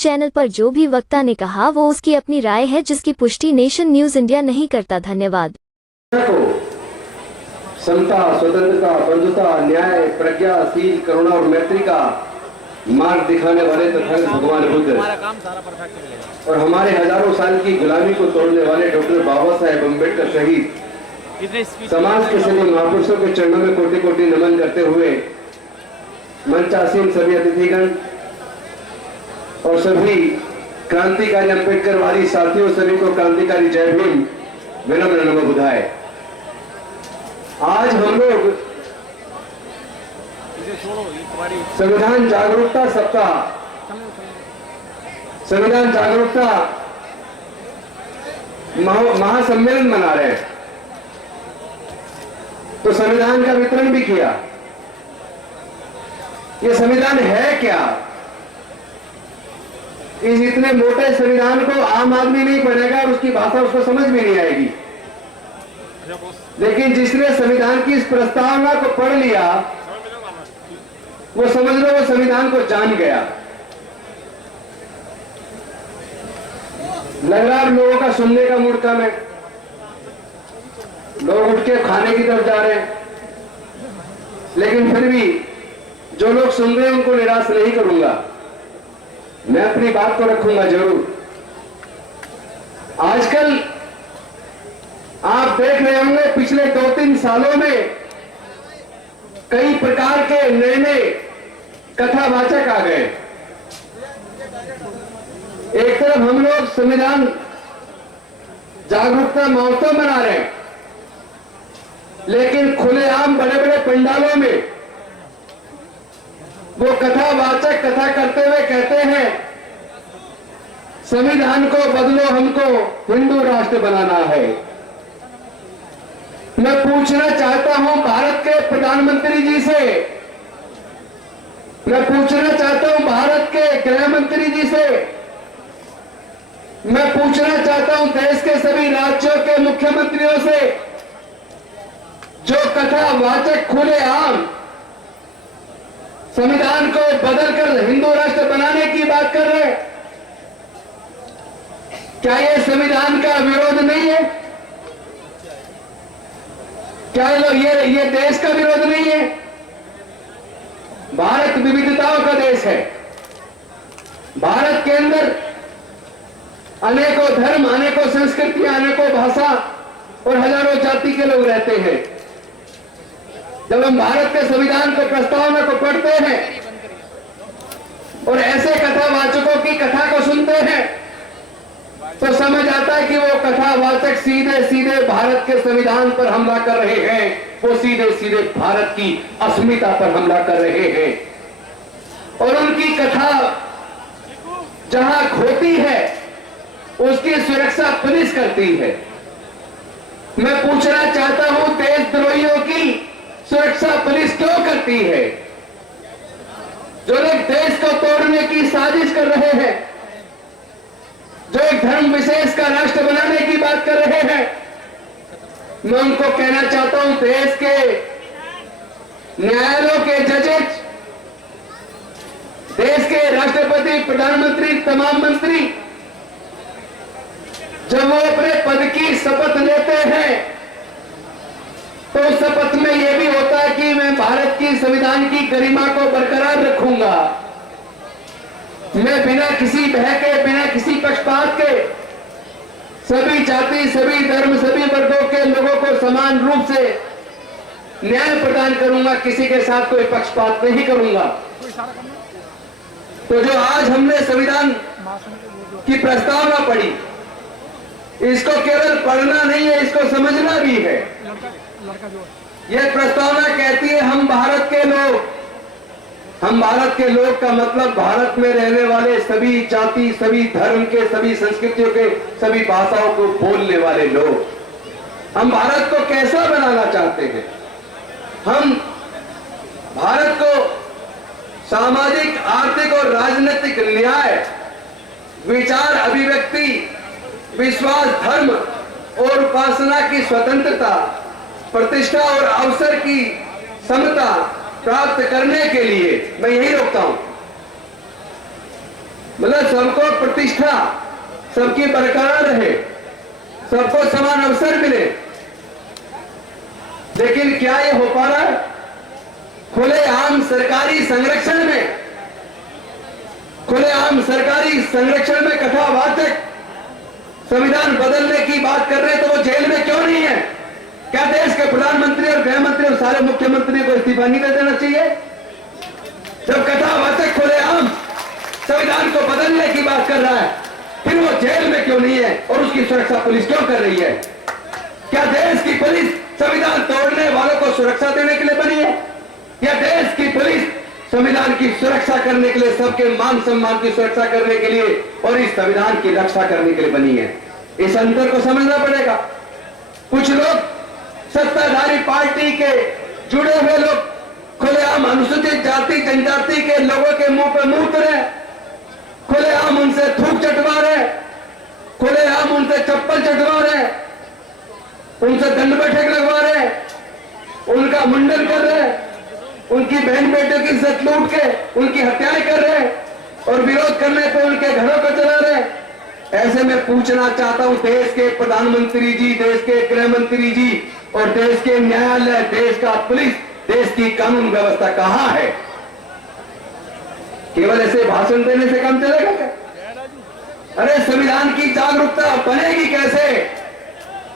Channel पर जो भी वक्ता ने कहा वो उसकी अपनी राय है, जिसकी पुष्टि नेशन न्यूज इंडिया नहीं करता। धन्यवाद। समता, स्वतंत्रता, बंधुता, न्याय, प्रज्ञा, शील, करुणा और मैत्री का मार्ग दिखाने वाले तथागत भगवान बुद्ध और हमारे हजारों साल की गुलामी को तोड़ने वाले डॉक्टर बाबा साहेब अम्बेडकर सहित समाज के सभी महापुरुषों के चरणों में कोटि कोटि नमन करते हुए मंचासीन सभी अतिथिगण और सभी क्रांतिकारी अम्बेडकरवादी साथियों, सभी को क्रांतिकारी जय भीम, विनम्र नमः बुधाए। आज हम लोग संविधान जागरूकता सप्ताह, संविधान जागरूकता महासम्मेलन मना रहे हैं। तो संविधान का वितरण भी किया। ये संविधान है क्या? इस इतने मोटे संविधान को आम आदमी नहीं पढ़ेगा और उसकी भाषा उसको समझ में नहीं आएगी, लेकिन जिसने संविधान की इस प्रस्तावना को पढ़ लिया वो समझ लो वो संविधान को जान गया। लग रहा है लोगों का सुनने का मूड कम है, लोग उठ के खाने की तरफ जा रहे हैं, लेकिन फिर भी जो लोग सुन रहे हैं उनको निराश नहीं करूंगा। मैं अपनी बात को रखूंगा जरूर। आजकल आप देख रहे होंगे पिछले 2-3 सालों में कई प्रकार के नए नए कथावाचक आ गए। एक तरफ हम लोग संविधान जागरूकता महोत्सव मना रहे हैं, लेकिन खुलेआम बड़े बड़े पंडालों में वो कथावाचक कथा करते हुए कहते हैं संविधान को बदलो, हमको हिंदू राष्ट्र बनाना है। मैं पूछना चाहता हूं भारत के प्रधानमंत्री जी से, मैं पूछना चाहता हूं भारत के गृह मंत्री जी से, मैं पूछना चाहता हूं देश के सभी राज्यों के मुख्यमंत्रियों से, जो कथावाचक खुलेआम संविधान को बदलकर हिंदू राष्ट्र बनाने की बात कर रहे हैं, क्या यह संविधान का विरोध नहीं है? क्या ये देश का विरोध नहीं है? भारत विविधताओं का देश है। भारत के अंदर अनेकों धर्म, अनेकों संस्कृतियां, अनेकों भाषा और हजारों जाति के लोग रहते हैं। जब हम भारत के संविधान को प्रस्तावना को पढ़ते हैं और ऐसे कथावाचकों की कथा को सुनते हैं तो समझ आता है कि वो कथावाचक सीधे सीधे भारत के संविधान पर हमला कर रहे हैं, वो सीधे सीधे भारत की अस्मिता पर हमला कर रहे हैं। और उनकी कथा जहां खोती है उसकी सुरक्षा पुलिस करती है। मैं पूछना चाहता हूं देशद्रोहियों की सुरक्षा पुलिस क्यों करती है? जो लोग देश को तोड़ने की साजिश कर रहे हैं, जो एक धर्म विशेष का राष्ट्र बनाने की बात कर रहे हैं, मैं उनको कहना चाहता हूं देश के न्यायालयों के जजेस, देश के राष्ट्रपति, प्रधानमंत्री, तमाम मंत्री जब वो अपने पद की शपथ लेते हैं तो उस शपथ में यह भी होता है कि मैं भारत की संविधान की गरिमा को बरकरार रखूंगा। मैं बिना किसी भय के, बिना किसी पक्षपात के सभी जाति, सभी धर्म, सभी वर्गों के लोगों को समान रूप से न्याय प्रदान करूंगा, किसी के साथ कोई पक्षपात नहीं करूंगा। तो जो आज हमने संविधान की प्रस्तावना पढ़ी, इसको केवल पढ़ना नहीं है, इसको समझना भी है। यह प्रस्तावना कहती है हम भारत के लोग, हम भारत के लोग का मतलब भारत में रहने वाले सभी जाति, सभी धर्म के, सभी संस्कृतियों के, सभी भाषाओं को बोलने वाले लोग। हम भारत को कैसा बनाना चाहते हैं? हम भारत को सामाजिक, आर्थिक और राजनीतिक न्याय, विचार अभिव्यक्ति, विश्वास, धर्म और उपासना की स्वतंत्रता, प्रतिष्ठा और अवसर की समता प्राप्त करने के लिए, मैं यही रोकता हूं, मतलब सबको प्रतिष्ठा, सबकी बरकरार रहे, सबको समान अवसर मिले। लेकिन क्या ये हो पा रहा है? खुलेआम सरकारी संरक्षण में, खुलेआम सरकारी संरक्षण में कथावाचक संविधान बदलने की बात कर रहे हैं, तो वो जेल में क्यों नहीं है? क्या देश के प्रधानमंत्री और गृह मंत्री और सारे मुख्यमंत्री को इस्तीफा नहीं दे देना चाहिए? जब कथावाचक खुलेआम संविधान को बदलने की बात कर रहा है, फिर वो जेल में क्यों नहीं है और उसकी सुरक्षा पुलिस क्यों कर रही है? क्या देश की पुलिस संविधान तोड़ने वालों को सुरक्षा देने के लिए बनी है, या देश की पुलिस संविधान की सुरक्षा करने के लिए, सबके मान सम्मान की सुरक्षा करने के लिए और इस संविधान की रक्षा करने के लिए बनी है? इस अंतर को समझना पड़ेगा। कुछ लोग सत्ताधारी पार्टी के जुड़े हुए लोग खुलेआम अनुसूचित जाति जनजाति के लोगों के मुंह पे मूत रहे, खुलेआम उनसे थूक चटवा रहे, खुलेआम उनसे चप्पल चटवा रहे, उनसे दंड बैठक लगवा रहे, उनका मुंडन कर रहे, उनकी बहन बेटियों की इज्जत लूट के उनकी हत्याएं कर रहे और विरोध करने पे उनके घरों को चला रहे। ऐसे में पूछना चाहता हूं देश के प्रधानमंत्री जी, देश के गृह मंत्री जी और देश के न्यायालय, देश का पुलिस, देश की कानून व्यवस्था कहां है? केवल ऐसे भाषण देने से काम चलेगा क्या? अरे संविधान की जागरूकता बनेगी कैसे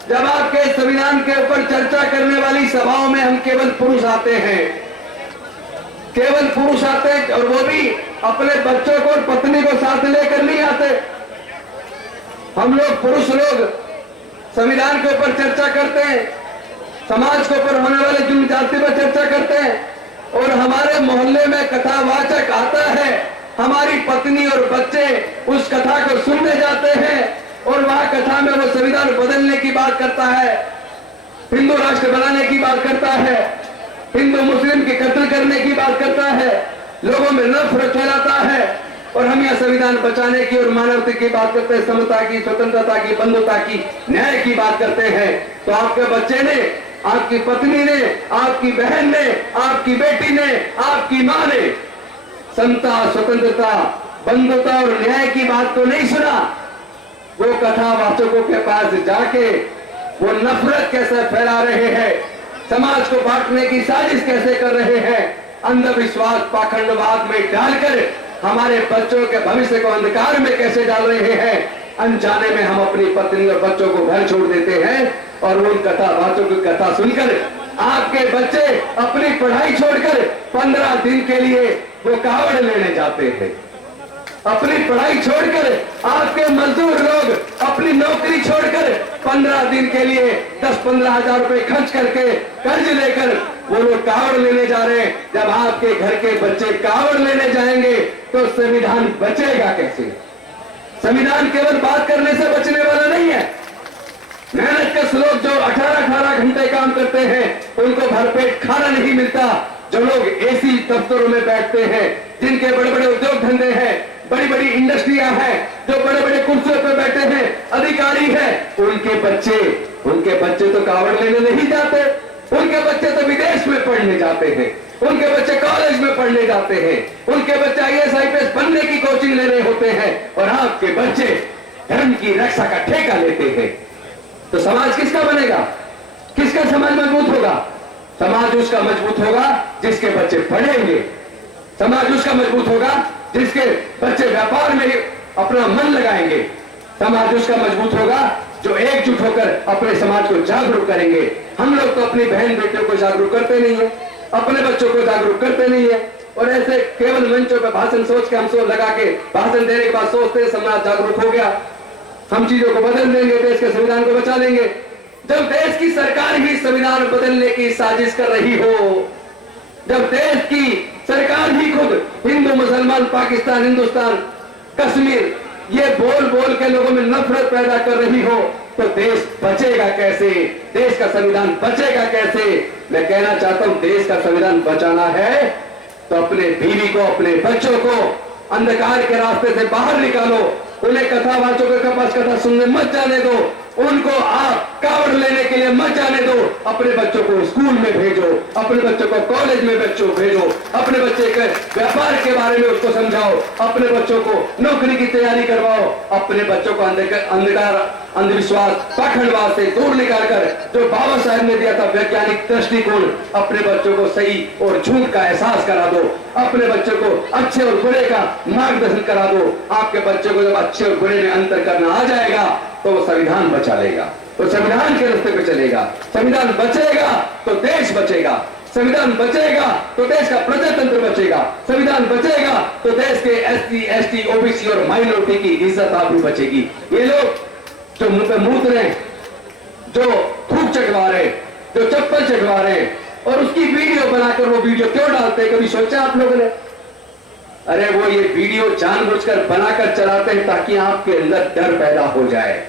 जब आपके संविधान के ऊपर चर्चा करने वाली सभाओं में हम केवल पुरुष आते हैं, केवल पुरुष आते हैं, और वो भी अपने बच्चों को और पत्नी को साथ लेकर नहीं आते। हम लोग पुरुष लोग संविधान के ऊपर चर्चा करते हैं, समाज के ऊपर होने वाले जुल्म जाति पर चर्चा करते हैं, और हमारे मोहल्ले में कथावाचक आता है, हमारी पत्नी और बच्चे उस कथा को सुनने जाते हैं और वहां कथा में वो संविधान बदलने की बात करता है, हिंदू राष्ट्र बनाने की बात करता है, हिंदू मुस्लिम के कत्ल करने की बात करता है, लोगों में नफरत फैलाता है, और हम यह संविधान बचाने की और मानवता की बात करते हैं, समता की, स्वतंत्रता की, बंधुता की, न्याय की बात करते हैं। तो आपके बच्चे ने, आपकी पत्नी ने, आपकी बहन ने, आपकी बेटी ने, आपकी मां ने समता, स्वतंत्रता, बंधुता और न्याय की बात को नहीं सुना। वो कथावाचकों के पास जाके वो नफरत कैसे फैला रहे हैं, समाज को बांटने की साजिश कैसे कर रहे हैं, अंधविश्वास पाखंडवाद में डालकर हमारे बच्चों के भविष्य को अंधकार में कैसे डाल रहे हैं। अनजाने में हम अपनी पत्नी और बच्चों को घर छोड़ देते हैं और उन कथावाचकों की कथा सुनकर आपके बच्चे अपनी पढ़ाई छोड़कर 15 दिन के लिए वो कावड़ लेने जाते हैं। अपनी पढ़ाई छोड़कर आपके मजदूर लोग अपनी नौकरी छोड़कर 15 दिन के लिए 10-15 हजार रुपए खर्च करके कर्ज लेकर वो लोग कावड़ लेने जा रहे हैं। जब आपके घर के बच्चे कावड़ लेने जाएंगे तो संविधान बचेगा कैसे? संविधान केवल बात करने से बचने वाला नहीं है। मेहनत कश लोग जो 18-18 घंटे काम करते हैं उनको भरपेट खाना नहीं मिलता। जो लोग एसी दफ्तरों में बैठते हैं, जिनके बड़े बड़े उद्योग धंधे हैं, बड़ी बड़ी इंडस्ट्रियां हैं, जो बड़े बड़े कुर्सियों पर बैठे हैं, अधिकारी हैं, उनके बच्चे तो कावड़ लेने नहीं जाते। उनके बच्चे तो विदेश में पढ़ने जाते हैं, उनके बच्चे कॉलेज में पढ़ने जाते हैं, उनके बच्चे IAS IPS बनने की कोचिंग ले रहे होते हैं, और आपके बच्चे धर्म की रक्षा का ठेका लेते हैं। तो समाज किसका बनेगा? किसका समाज मजबूत होगा? समाज उसका मजबूत होगा जिसके बच्चे पढ़ेंगे। समाज उसका मजबूत होगा जिसके बच्चे व्यापार में अपना मन लगाएंगे। समाज उसका मजबूत होगा जो एकजुट होकर अपने समाज को जागरूक करेंगे। हम लोग तो अपनी बहन बेटियों को जागरूक करते नहीं है, अपने बच्चों को जागरूक करते नहीं है, और ऐसे केवल मंचों पर भाषण सोच के हम सो लगा के भाषण देने के बाद सोचते हैं समाज जागरूक हो गया, हम चीजों को बदल देंगे, देश के संविधान को बचा लेंगे। जब देश की सरकार ही संविधान बदलने की साजिश कर रही हो, जब देश की सरकार ही खुद हिंदू मुसलमान, पाकिस्तान, हिंदुस्तान, कश्मीर ये बोल बोल के लोगों में नफरत पैदा कर रही हो, तो देश बचेगा कैसे? देश का संविधान बचेगा कैसे? मैं कहना चाहता हूं, देश का संविधान बचाना है तो अपने बीवी को, अपने बच्चों को अंधकार के रास्ते से बाहर निकालो। उन्हें कथावाचकों के पास कथा सुनने मत जाने दो। उनको आप कावड़ लेने के लिए मत जाने दो। अपने बच्चों को स्कूल में भेजो, अपने बच्चों को कॉलेज में बच्चों भेजो, अपने बच्चे के व्यापार के बारे में उसको समझाओ, अपने बच्चों को नौकरी की तैयारी करवाओ, अपने बच्चों को अंधकार, अंधविश्वास, पाखंडवाद से दूर निकाल कर जो बाबा साहब ने दिया था वैज्ञानिक दृष्टिकोण, अपने बच्चों को सही और झूठ का एहसास करा दो, अपने बच्चों को अच्छे और बुरे का मार्गदर्शन करा दो। आपके बच्चे को जब अच्छे और बुरे में अंतर करना आ जाएगा तो वो संविधान बचा लेगा, तो संविधान के रास्ते पे चलेगा। संविधान बचेगा तो देश बचेगा, संविधान बचेगा तो देश का प्रजातंत्र बचेगा, संविधान बचेगा तो देश के एससी, एसटी, ओबीसी और माइनॉरिटी की इज्जत आप भी बचेगी। ये लोग जो मुंह पे मूत रहे, जो थूक चटवा रहे, जो चप्पल चटवा रहे और उसकी वीडियो बनाकर वो वीडियो क्यों डालते हैं, कभी सोचा आप लोगों ने? अरे वो ये वीडियो जानबूझकर बनाकर चलाते हैं ताकि आपके अंदर डर पैदा हो जाए।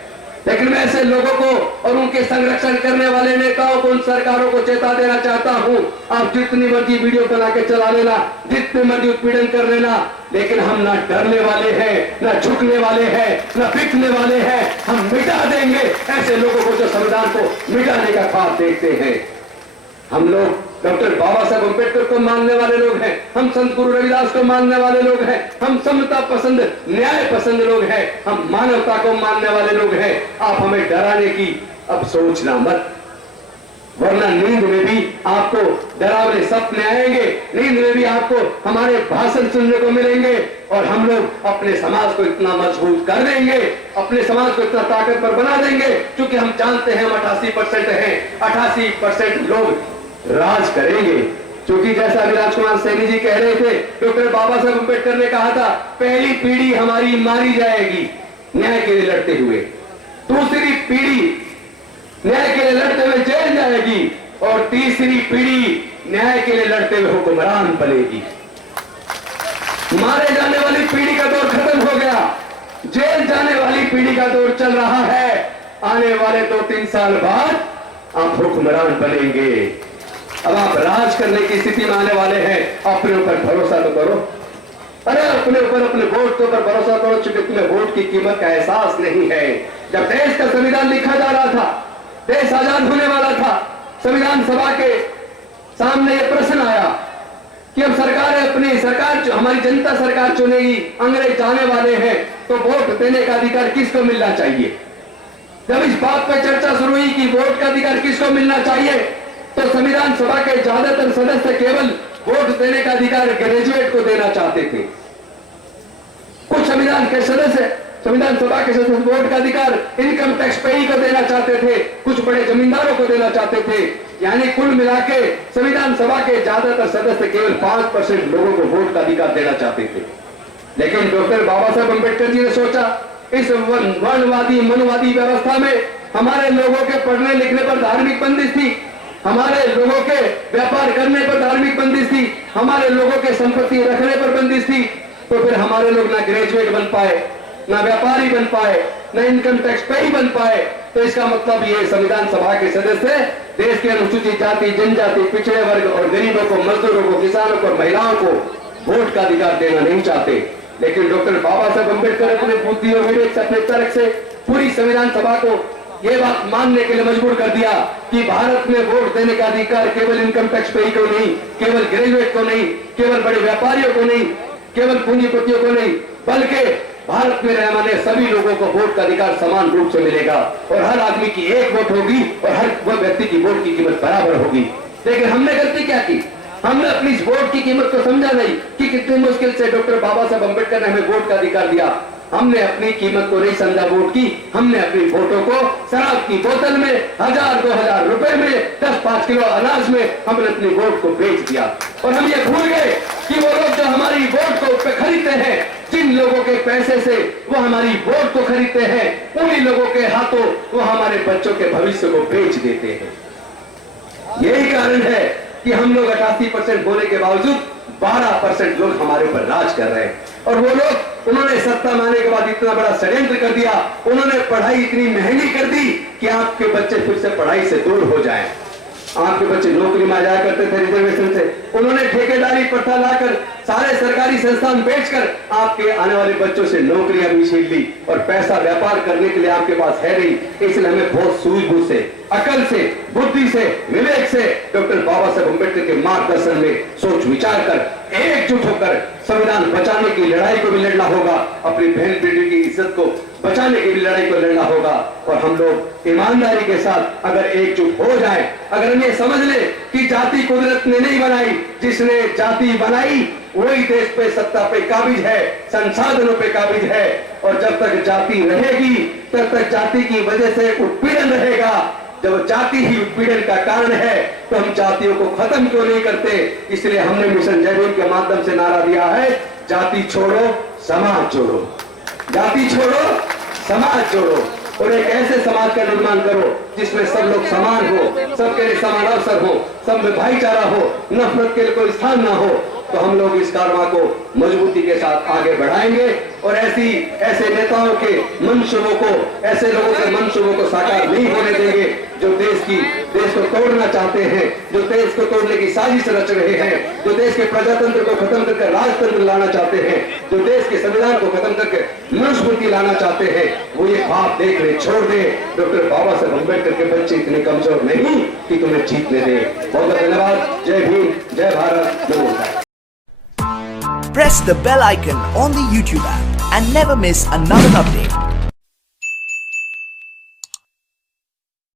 लेकिन मैं ऐसे लोगों को और उनके संरक्षण करने वाले नेताओं को, उन सरकारों को चेता देना चाहता हूं, आप जितनी मर्जी वीडियो बना के चला लेना, जितनी मर्जी उत्पीड़न कर लेना, लेकिन हम ना डरने वाले हैं, ना झुकने वाले हैं, ना बिकने वाले हैं। हम मिटा देंगे ऐसे लोगों को जो संविधान को मिटाने का ख्वाब देखते हैं। हम लोग डॉक्टर बाबा साहब अम्बेडकर को मानने वाले लोग हैं, हम संत गुरु रविदास को मानने वाले लोग हैं, हम समता पसंद, न्याय पसंद लोग हैं, हम मानवता को मानने वाले लोग हैं। आप हमें डराने की अब सोचना मत, वरना नींद में भी आपको डरावने सपने आएंगे, नींद में भी आपको हमारे भाषण सुनने को मिलेंगे और हम लोग अपने समाज को इतना मजबूत कर देंगे, अपने समाज को इतना ताकतवर बना देंगे, क्योंकि हम जानते हैं हम 88% हैं, 88% लोग राज करेंगे। क्योंकि जैसा अभी राजकुमार सैनी जी कह रहे थे, डॉक्टर बाबा साहब अम्बेडकर ने कहा था, पहली पीढ़ी हमारी मारी जाएगी न्याय के लिए लड़ते हुए, दूसरी पीढ़ी न्याय के लिए लड़ते हुए जेल जाएगी और तीसरी पीढ़ी न्याय के लिए लड़ते हुए हुक्मरान बनेगी। मारे जाने वाली पीढ़ी का दौर खत्म हो गया, जेल जाने वाली पीढ़ी का दौर चल रहा है। आने वाले 2-3 साल बाद आप हुक्मरान बनेंगे। अब आप राज करने की स्थिति में आने वाले हैं, अपने ऊपर भरोसा तो करो। अरे अपने ऊपर, अपने वोट के ऊपर भरोसा करो, क्योंकि तुम्हें वोट की कीमत का एहसास नहीं है। जब देश का संविधान लिखा जा रहा था, देश आजाद होने वाला था, संविधान सभा के सामने यह प्रश्न आया कि अब सरकार अपनी सरकार, हमारी जनता सरकार चुनेगी, अंग्रेज जाने वाले हैं, तो वोट देने का अधिकार किसको मिलना चाहिए। जब इस बात पर चर्चा शुरू हुई कि वोट का अधिकार किसको मिलना चाहिए, तो संविधान सभा के ज्यादातर सदस्य केवल वोट देने का अधिकार ग्रेजुएट को देना चाहते थे। कुछ संविधान सभा के सदस्य वोट का अधिकार इनकम टैक्स पेई को देना चाहते थे, कुछ बड़े जमींदारों को देना चाहते थे। यानी कुल मिला के संविधान सभा के ज्यादातर सदस्य केवल 5% लोगों को वोट का अधिकार देना चाहते थे। लेकिन डॉक्टर बाबा साहब अम्बेडकर जी ने सोचा, इस वर्णवादी मनवादी व्यवस्था में हमारे लोगों के पढ़ने लिखने पर धार्मिक बंदिश थी, हमारे लोगों के व्यापार करने पर धार्मिक बंदिश थी, हमारे लोगों के संपत्ति रखने पर बंदिश थी। तो फिर हमारे लोग ना ग्रेजुएट बन पाए, ना व्यापारी बन पाए, ना इनकम टैक्स पेई बन पाए। तो इसका मतलब ये संविधान सभा के सदस्य देश के अनुसूचित जाति, जनजाति, पिछड़े वर्ग और गरीबों को, मजदूरों को, किसानों को, महिलाओं को वोट का अधिकार देना नहीं चाहते। लेकिन डॉक्टर बाबा साहब अम्बेडकर अपने बुद्धि और विवेक से, अपने तर्क से पूरी संविधान सभा को यह बात मानने के लिए मजबूर कर दिया कि भारत में वोट देने का अधिकार केवल इनकम टैक्स पेई को नहीं, केवल ग्रेजुएट को नहीं, केवल बड़े व्यापारियों को नहीं, केवल पूंजीपतियों को नहीं, बल्कि भारत में रहने वाले सभी लोगों को वोट का अधिकार समान रूप से मिलेगा और हर आदमी की एक वोट होगी और हर वह व्यक्ति की वोट की कीमत बराबर होगी। लेकिन हमने गलती क्या की? हमने अपनी इस वोट की कीमत को समझा नहीं कि कितनी मुश्किल से डॉक्टर बाबा साहब अम्बेडकर ने हमें वोट का अधिकार दिया। हमने अपनी कीमत को नहीं समझा वोट की, हमने अपनी वोटों को शराब की बोतल में 1000-2000 रुपए में 10-5 किलो अनाज में हमने अपनी वोट को बेच दिया। और हम ये भूल गए कि वो लोग जो हमारी वोट को खरीदते हैं, जिन लोगों के पैसे से वो हमारी वोट को खरीदते हैं, उन्हीं लोगों के हाथों वो हमारे बच्चों के भविष्य को बेच देते हैं। यही कारण है कि हम लोग 88% होने के बावजूद 12% लोग हमारे ऊपर राज कर रहे हैं। और वो लोग, उन्होंने सत्ता में आने के बाद इतना बड़ा षड्यंत्र कर दिया, उन्होंने पढ़ाई इतनी महंगी कर दी कि आपके बच्चे फिर से पढ़ाई से दूर हो जाएं। आपके बच्चे नौकरी में जाया करते थे रिजर्वेशन से, उन्होंने ठेकेदारी प्रथा लाकर सारे सरकारी संस्थान बेचकर आपके आने वाले बच्चों से नौकरियां भी छीन ली और पैसा व्यापार करने के लिए आपके पास है नहीं। इसलिए हमें बहुत सूझबूझ से, अकल से, बुद्धि से, विवेक से डॉक्टर बाबा साहेब अम्बेडकर के मार्गदर्शन में सोच विचार कर एकजुट होकर संविधान बचाने की लड़ाई को भी लड़ना होगा, अपनी बहन बेटी की इज्जत को बचाने की भी लड़ाई को लड़ना होगा। और हम लोग ईमानदारी के साथ अगर एकजुट हो जाए, अगर हम ये समझ ले कि जाति कुदरत ने नहीं बनाई, जिसने जाति बनाई वही देश पे सत्ता पे काबिज है, संसाधनों पे काबिज है। और जब तक जाति रहेगी तब तक जाति की वजह से उत्पीड़न रहेगा। जब जाति ही उत्पीड़न का कारण है तो हम जातियों को खत्म क्यों नहीं करते? इसलिए हमने मिशन जय भीम के माध्यम से नारा दिया है, जाति छोड़ो समाज जोड़ो, जाति छोड़ो समाज जोड़ो, और एक ऐसे समाज का निर्माण करो जिसमें सब लोग समान हो, सबके लिए समान अवसर हो, सब में भाईचारा हो, नफरत के लिए कोई स्थान ना हो। तो हम लोग इस कारवां को मजबूती के साथ आगे बढ़ाएंगे और ऐसे नेताओं के मंशूबों को, ऐसे लोगों के मंशूबों को साकार नहीं होने देंगे जो देश को तोड़ना चाहते हैं, जो देश को तोड़ने की साजिश रच रहे हैं, जो देश के प्रजातंत्र को खत्म करके राजतंत्र लाना चाहते हैं, जो देश के संविधान को खत्म करके मनुस्मृति लाना चाहते हैं, वो ये ख्वाब देखने छोड़ दे। डॉक्टर बाबा साहेब अम्बेडकर के बच्चे इतने कमजोर नहीं कि तुम्हें जीतने दे। बहुत बहुत धन्यवाद। जय भीम, जय भारत, नमस्कार। Press the bell icon on the YouTube app and never miss another update.